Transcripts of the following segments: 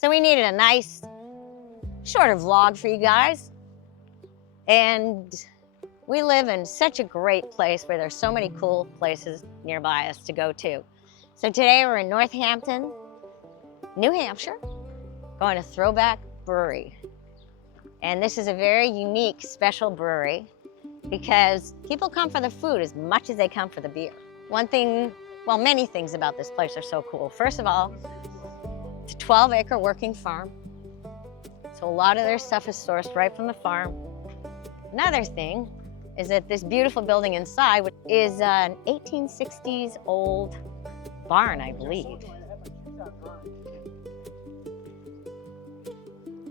So we needed a nice, shorter vlog for you guys. And we live in such a great place where there's so many cool places nearby us to go to. So today we're in North Hampton, New Hampshire, going to Throwback Brewery. And this is a very unique, special brewery because people come for the food as much as they come for the beer. One thing, well, many things about this place are so cool. First of all, it's a 12-acre working farm. So a lot of their stuff is sourced right from the farm. Another thing is that this beautiful building inside is an 1860s old barn, I believe.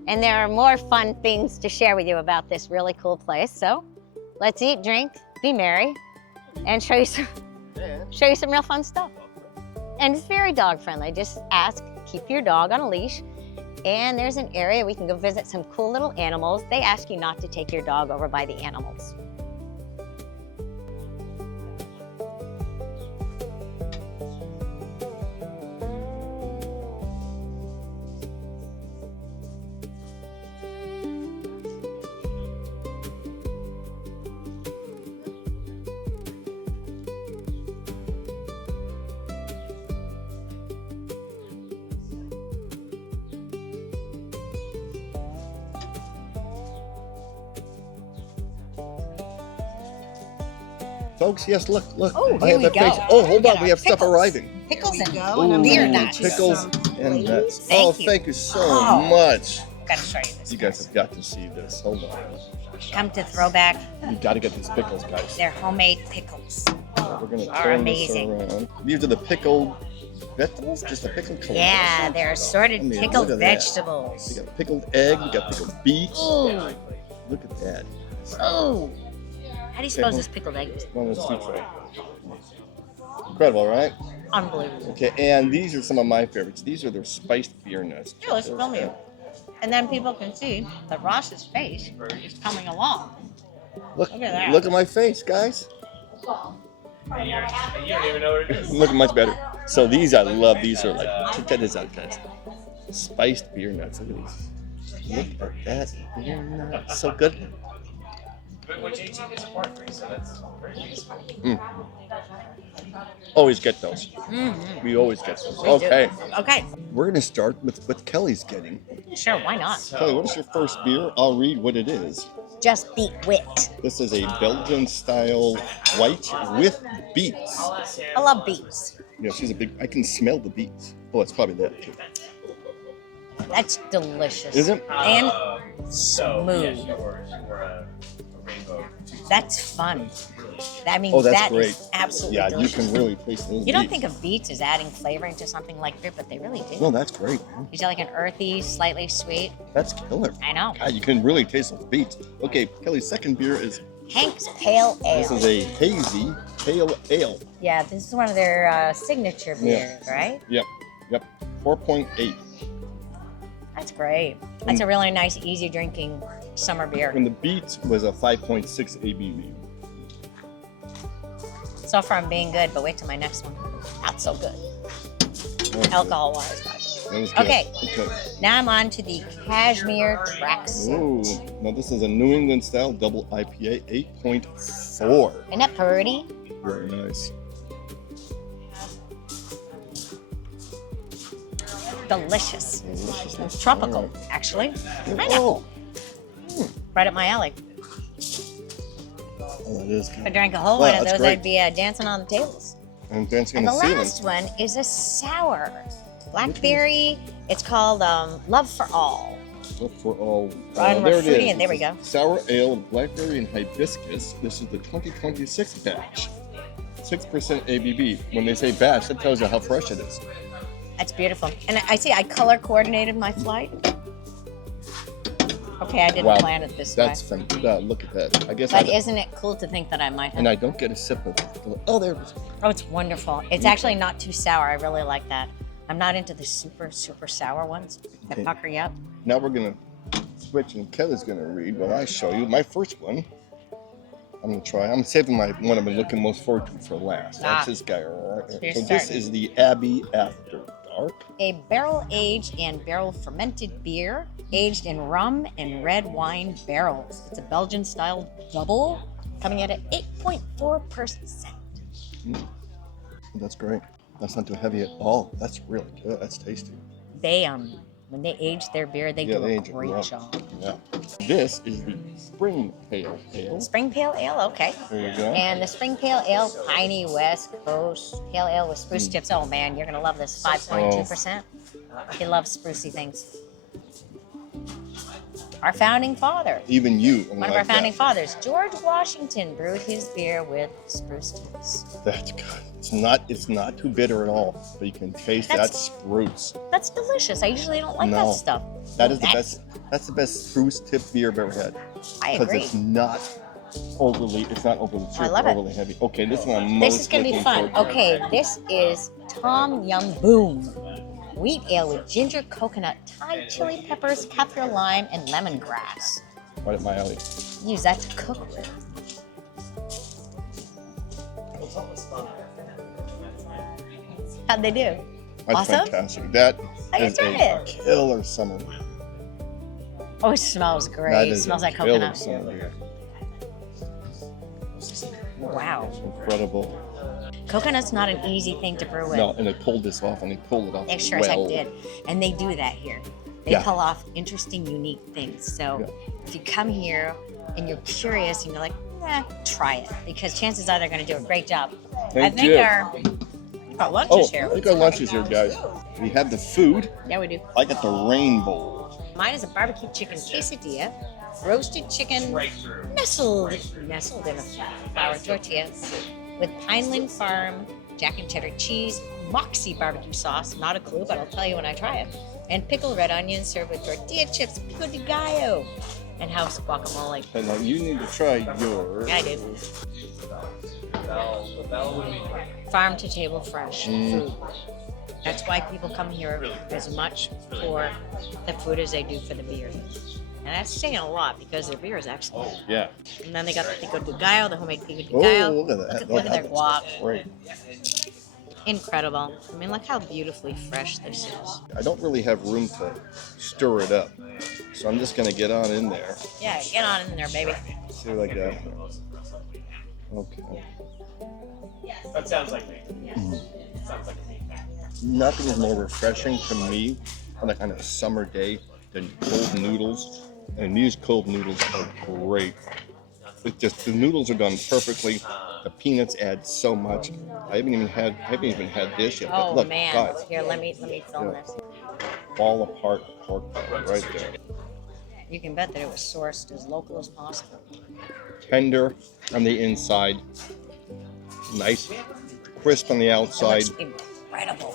And there are more fun things to share with you about this really cool place. So let's eat, drink, be merry, and show you some real fun stuff. And it's very dog friendly. Just ask, keep your dog on a leash. And there's an area we can go visit some cool little animals. They ask you not to take your dog over by the animals. Folks, yes, look. Oh, I here have we that go. face. Oh, hold on, Got we have stuff pickles. arriving. Pickles and Ooh, beer nuts. pickles and nuts. Thank you. Thank you so much. Gotta show you this. You guys have got to see this. Hold on. Come to Throwback. You got to get these pickles, guys. They're homemade pickles. We're going to are turn amazing. this around. These are the pickled vegetables? Just the pickled collage? Yeah, they're assorted I mean, pickled look at that. vegetables. We got pickled egg, we got pickled beets. Ooh. Look at that. Oh. How do you suppose this pickled egg is? One of the sweet tray. Incredible, right? Unbelievable. Okay, and these are some of my favorites. These are their spiced beer nuts. Yeah, let's film you. And then people can see that Ross's face is coming along. Look Look at that. Look at my face, guys. You don't even know what it is. Look much better. So these I love. These are like, check this out, guys. Spiced beer nuts. Look at these. Look at that beer nut. So good. But which 18 is support free, so that's very useful. Always get those. Mm-hmm. We always get those. We do. Okay. Okay. We're going to start with what Kelly's getting. Sure, why not? Kelly, what is your first beer? I'll read what it is. Just beat wit. This is a Belgian style white with beets. I love beets. You know, she's a big, I can smell the beets. Oh, it's probably that too. That's delicious. Is it? And So, smooth. yeah, or a rainbow. That's fun. I mean, Oh, that's that great. is absolutely Yeah, delicious. you can really taste those You don't beets. think of beets as adding flavoring to something like beer, but they really do. No, that's great, man. Is it like an earthy, slightly sweet? That's killer. I know. God, you can really taste those beets. Okay, Kelly's second beer is, Hank's Pale Ale. this is a hazy pale ale. Yeah, this is one of their signature beers, right? Yep, 4.8. That's great. That's a really nice, easy drinking summer beer. And the beets was a 5.6 ABV. So far I'm being good, but wait till my next one. Not so good. Alcohol-wise. That was good. Okay. Okay. Now I'm on to the Cashmere Tracksuit. Ooh, now this is a New England style double IPA, 8.4. Isn't that pretty? Very nice. Delicious. Delicious. It's tropical, actually. Oh, Right up my alley. oh, that is If I good. drank a whole Wow, one of that's those, great. I'd be dancing on the tables. I'm dancing And on the the ceiling. last one is a sour. Blackberry. It's called Love for All. Look for all. Ryan, there we're it fruity, is. and there we go. Sour ale, blackberry, and hibiscus. This is the 2026 batch. 6% ABV. When they say batch, that tells you how fresh it is. That's beautiful. And I see I color coordinated my flight. Okay, I didn't Wow, plan it this That's way. fantastic. Look at that. I guess But I, isn't it cool to think that I might have? and I don't get a sip of it. Oh, there it is. Oh, it's wonderful. It's actually not too sour. I really like that. I'm not into the super, super sour ones that Okay. pucker you up. Now we're going to switch, and Kelly's going to read while I show you. My first one, I'm going to try. I'm saving my one I've been looking most forward to for last. That's Ah. this guy. All right. You're So this starting. is the Abbey After Park? A barrel-aged and barrel-fermented beer aged in rum and red wine barrels. It's a Belgian-style double coming at 8.4%. That's great. That's not too heavy at all. That's really good. That's tasty. They when they age their beer, they do a age it great well. job. Yeah. This is the Spring Pale Ale. Spring Pale Ale, okay. There you go. And the Spring Pale Ale, piney West Coast Pale Ale with spruce tips. Oh man, you're gonna love this. 5.2%. He loves sprucey things. Our founding father, Even you. one of our founding fathers, George Washington, brewed his beer with spruce tips. That's good. It's not too bitter at all, but you can taste that spruce. That's delicious. I usually don't like that stuff. That is the best. That's the best spruce tip beer I've ever had. I agree. Because it's not overly sweet, love it. overly heavy. Okay, this one I'm This most is gonna be looking fun. forward to. Okay, this is Tom Yum Boom. Wheat ale with ginger, coconut, Thai chili peppers, kaffir lime, and lemongrass. Right at my alley. Use that to cook with. How'd they do? That's Awesome? fantastic. That I is tried a it. killer summer beer. Oh, it smells great. That It is smells a like killer coconut. summer beer. Wow. Incredible. Coconut's not an easy thing to brew with. No, and they pulled this off, and they pulled it off They sure as heck well. did. And they do that here. They Yeah. pull off interesting, unique things. So if you come here and you're curious and you're like, try it. Because chances are they're going to do a great job. Thank I think you. our lunch Oh, is here. I think our lunch is here, guys. We have the food. Yeah, we do. I got the rainbow. Mine is a barbecue chicken quesadilla, roasted chicken nestled in a flour tortilla with Pineland Farm Jack and cheddar cheese, Moxie barbecue sauce, not a clue, but I'll tell you when I try it, and pickled red onions served with tortilla chips, pico de gallo, and house guacamole. And now you need to try yours. Yeah, I do. Farm to table fresh food. That's why people come here as much for the food as they do for the beer. And that's saying a lot because their beer is excellent. Yeah. And then they got the pico de gallo, the homemade pico de Oh, gallo. look at that. Look at their guac. Great. Incredible. I mean, look how beautifully fresh this is. I don't really have room to stir it up, so I'm just gonna get on in there. Yeah, get on in there, baby. See what I got. Okay. That sounds like me. Sounds like me. Nothing is more refreshing to me on a kind of summer day than cold noodles, and these cold noodles are great. It's just the noodles are done perfectly. The peanuts add so much. I haven't even had this yet. But Oh look, man. guys, Here, let me film Yeah. this. fall apart pork belly right there. You can bet that it was sourced as local as possible. Tender on the inside, nice, crisp on the It outside. looks incredible.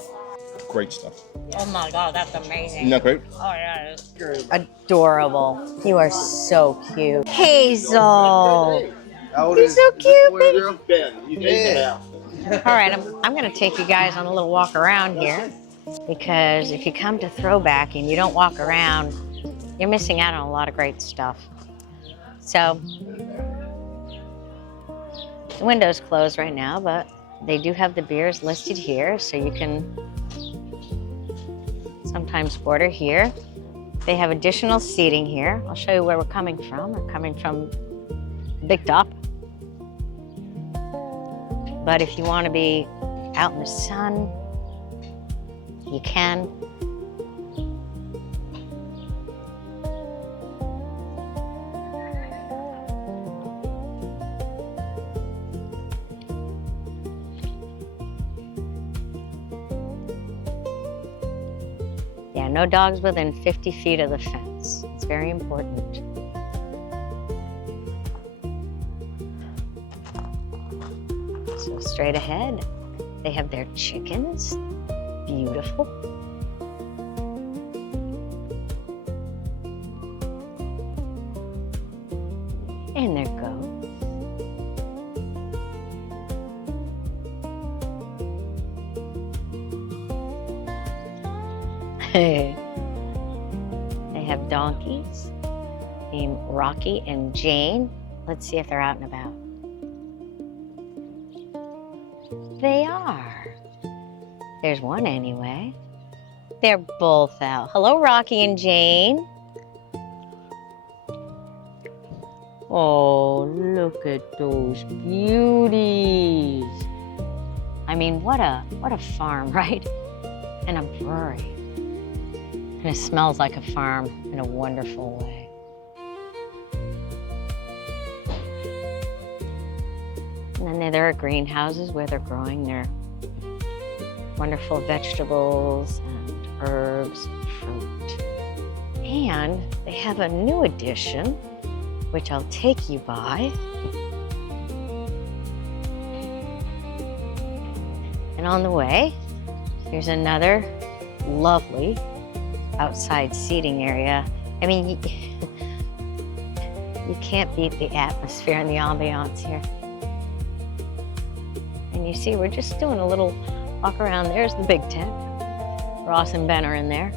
Great stuff. Oh my god, that's amazing. Isn't that great? Oh yeah, it is. Adorable. You are so cute. Hazel. He's so cute, baby. All right, I'm going to take you guys on a little walk around here because if you come to Throwback and you don't walk around, you're missing out on a lot of great stuff. So, the window's closed right now, but they do have the beers listed here, so you can sometimes order here. They have additional seating here. I'll show you where we're coming from. We're coming from Big Top. But if you want to be out in the sun, you can. Yeah, no dogs within 50 feet of the fence. It's very important. So straight ahead, they have their chickens. Beautiful. And their goats. They have donkeys named Rocky and Jane. Let's see if they're out and about. They are. There's one anyway. They're both out. Hello, Rocky and Jane. Oh, look at those beauties. I mean, what a farm, right? And a brewery. And it smells like a farm in a wonderful way. And then there are greenhouses where they're growing their wonderful vegetables and herbs and fruit. And they have a new addition, which I'll take you by. And on the way, here's another lovely outside seating area. I mean, you can't beat the atmosphere and the ambiance here. And you see, we're just doing a little walk around. There's the big tent. Ross and Ben are in there.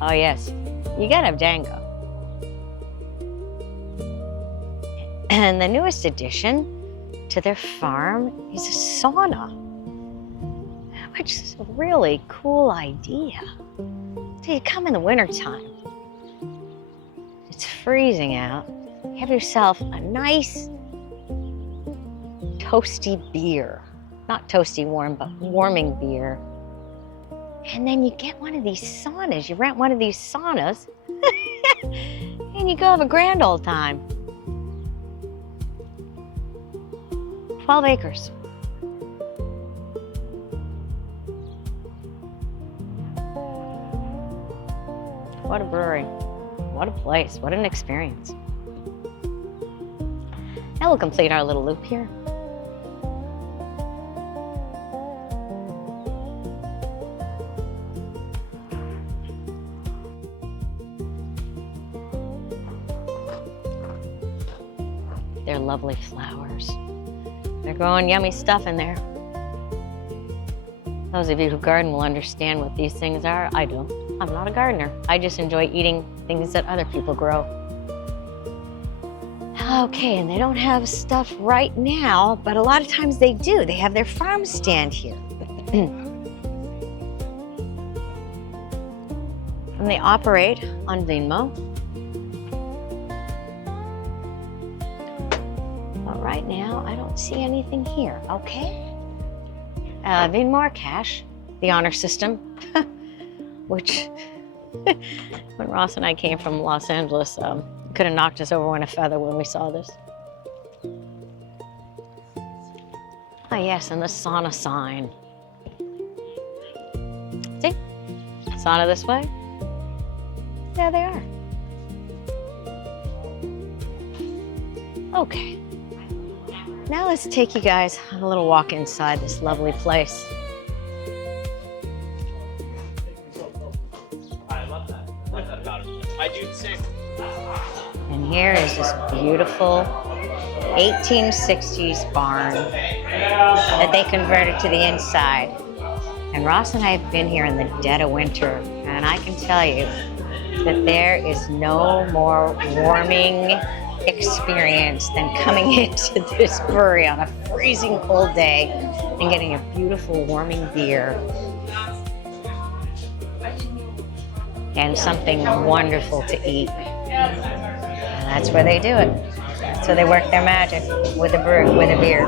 Oh yes, you gotta have Django. And the newest addition to their farm is a sauna, which is a really cool idea. So you come in the wintertime, it's freezing out, you have yourself a nice toasty beer. Not toasty warm, but warming beer. And then you get one of these saunas. You rent one of these saunas and you go have a grand old time. 12 acres. What a brewery. What a place. What an experience. Now we'll complete our little loop here. They're lovely flowers. They're growing yummy stuff in there. Those of you who garden will understand what these things are. I don't. I'm not a gardener. I just enjoy eating things that other people grow. Okay, and they don't have stuff right now, but a lot of times they do. They have their farm stand here. And they operate on Venmo. But right now, I don't see anything here, okay? Venmo cash, the honor system, which when Ross and I came from Los Angeles, could have knocked us over in a feather when we saw this. Ah, yes, and the sauna sign. See? Sauna this way. There they are. Okay. Now let's take you guys on a little walk inside this lovely place. I love that. I love that about it. I do the same. And here is this beautiful 1860s barn that they converted to the inside. And Ross and I have been here in the dead of winter, and I can tell you that there is no more warming experience than coming into this brewery on a freezing cold day and getting a beautiful warming beer and something wonderful to eat. And that's where they do it. So they work their magic with a beer.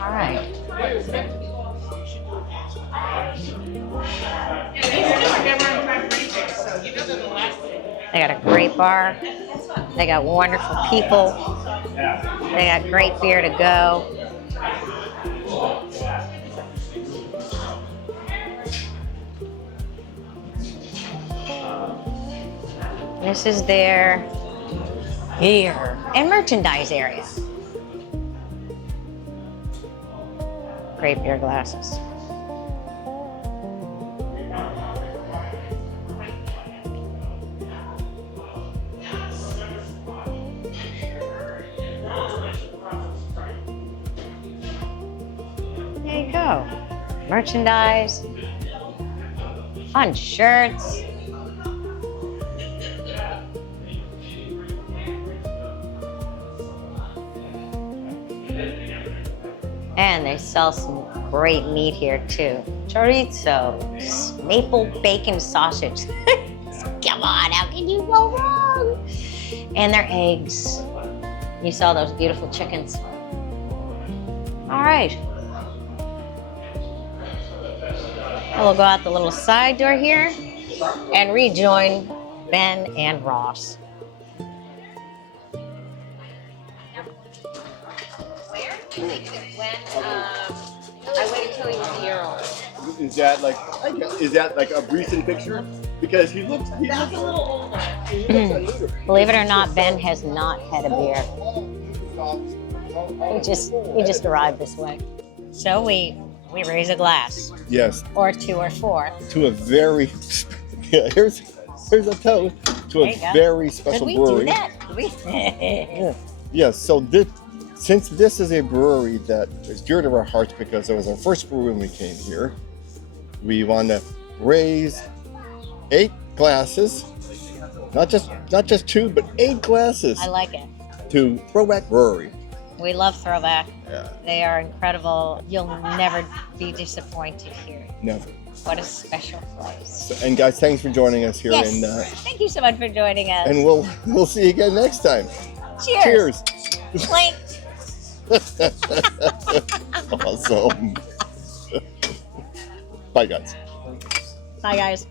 All right. They got a great bar. They got wonderful people. They got great beer to go. This is their beer and merchandise area. Great beer glasses. There you go. Merchandise, fun shirts. And they sell some great meat here too. chorizo, maple bacon sausage. Come on, how can you go wrong? And their eggs. You saw those beautiful chickens. All right. And we'll go out the little side door here and rejoin Ben and Ross. Where? I waited until he was a year old. Is that like a recent picture? Because he looks a little older. Believe it or not, Ben has not had a beer. He just arrived this way. So we raise a glass. Yes. Or two or four. To a very here's a toast to a very special brewery. Did we do that? Yeah. Yes. So since this is a brewery that is dear to our hearts because it was our first brewery when we came here, we want to raise 8 glasses, not just 2, but 8 glasses. I like it. To Throwback Brewery. We love Throwback. Yeah. They are incredible. You'll never be disappointed here. Never. What a special place. So, and guys, thanks for joining us here. Yes. And Thank you so much for joining us. and we'll see you again next time. Cheers. Cheers. Clink. Awesome. Bye, guys. Bye, guys.